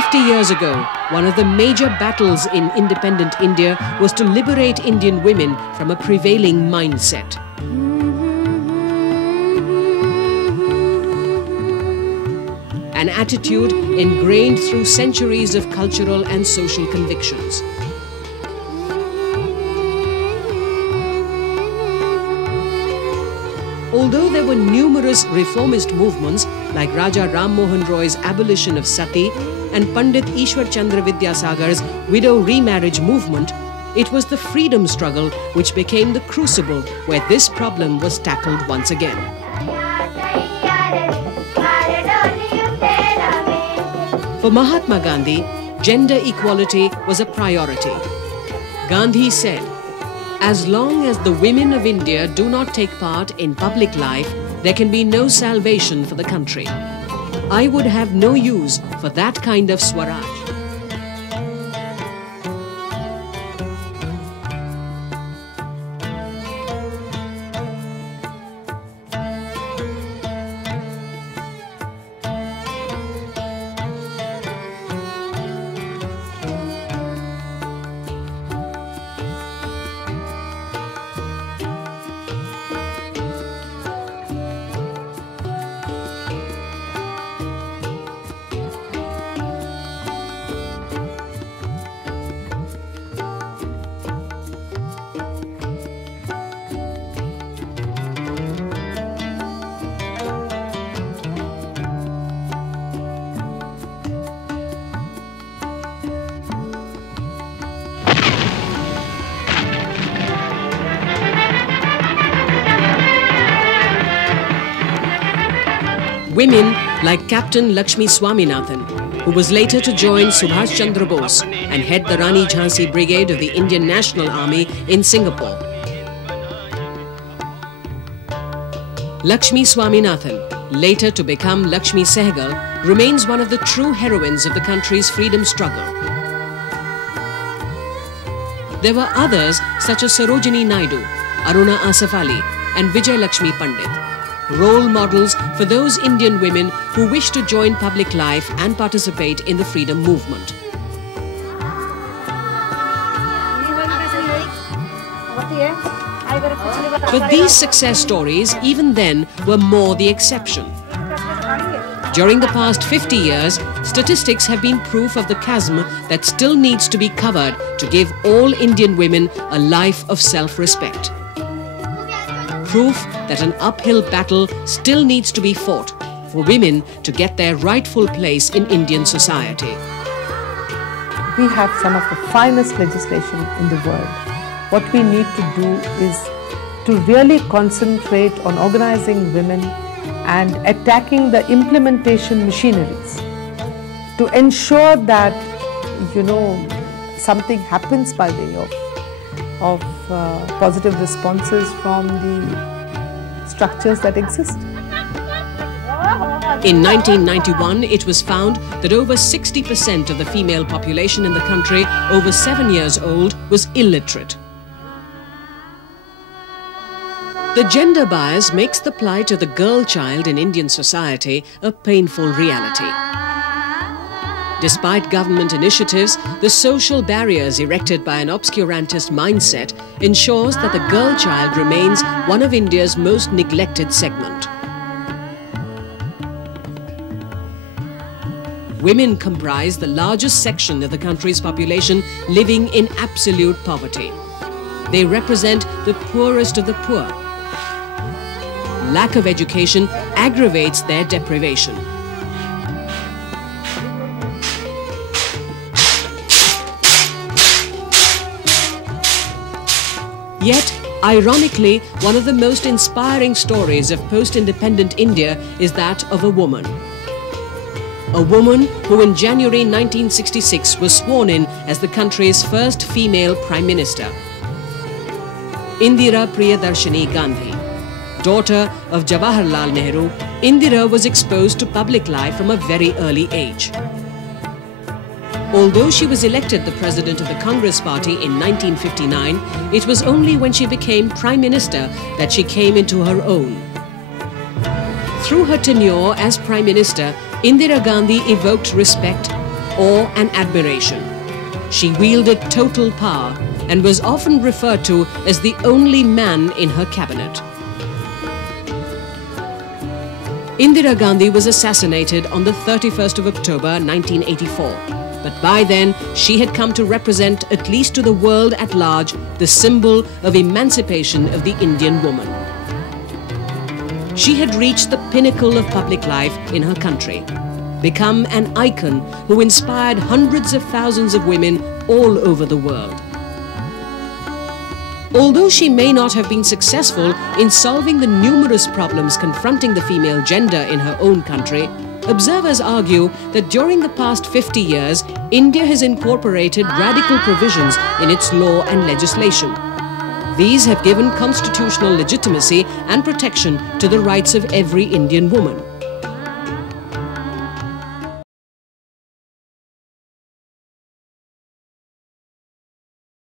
50 years ago, one of the major battles in independent India was to liberate Indian women from a prevailing mindset. An attitude ingrained through centuries of cultural and social convictions. Although there were numerous reformist movements like Raja Rama Mohan Roy's abolition of Sati and Pandit Ishwar Chandra Vidya Sagar's widow remarriage movement, it was the freedom struggle which became the crucible where this problem was tackled once again. For Mahatama Gandhi, gender equality was a priority. Gandhi said, "As long as the women of India do not take part in public life, there can be no salvation for the country. I would have no use for that kind of Swaraj." Women like Captain Lakshmi Swaminathan, who was later to join Subhash Chandra Bose and head the Rani Jhansi Brigade of the Indian National Army in Singapore. Lakshmi Swaminathan, later to become Lakshmi Sehgal, remains one of the true heroines of the country's freedom struggle. There were others such as Sarojini Naidu, Aruna Asaf Ali and Vijay Lakshmi Pandit, role models for those Indian women who wish to join public life and participate in the freedom movement. But these success stories, even then, were more the exception. During the past 50 years, statistics have been proof of the chasm that still needs to be covered to give all Indian women a life of self-respect. Proof that an uphill battle still needs to be fought for women to get their rightful place in Indian society. We have some of the finest legislation in the world. What we need to do is to really concentrate on organizing women and attacking the implementation machineries to ensure that, something happens by way of positive responses from the structures that exist. In 1991, it was found that over 60% of the female population in the country over 7 years old was illiterate. The gender bias makes the plight of the girl child in Indian society a painful reality. Despite government initiatives, the social barriers erected by an obscurantist mindset ensures that the girl child remains one of India's most neglected segment. Women comprise the largest section of the country's population living in absolute poverty. They represent the poorest of the poor. Lack of education aggravates their deprivation. Yet, ironically, one of the most inspiring stories of post-independent India is that of a woman. A woman who in January 1966 was sworn in as the country's first female Prime Minister. Indira Priyadarshini Gandhi. Daughter of Jawaharlal Nehru, Indira was exposed to public life from a very early age. Although she was elected the president of the Congress Party in 1959, it was only when she became Prime Minister that she came into her own. Through her tenure as Prime Minister, Indira Gandhi evoked respect, awe and admiration. She wielded total power and was often referred to as the only man in her cabinet. Indira Gandhi was assassinated on the 31st of October 1984. But by then, she had come to represent, at least to the world at large, the symbol of emancipation of the Indian woman. She had reached the pinnacle of public life in her country, become an icon who inspired hundreds of thousands of women all over the world. Although she may not have been successful in solving the numerous problems confronting the female gender in her own country, observers argue that during the past 50 years, India has incorporated radical provisions in its law and legislation. These have given constitutional legitimacy and protection to the rights of every Indian woman.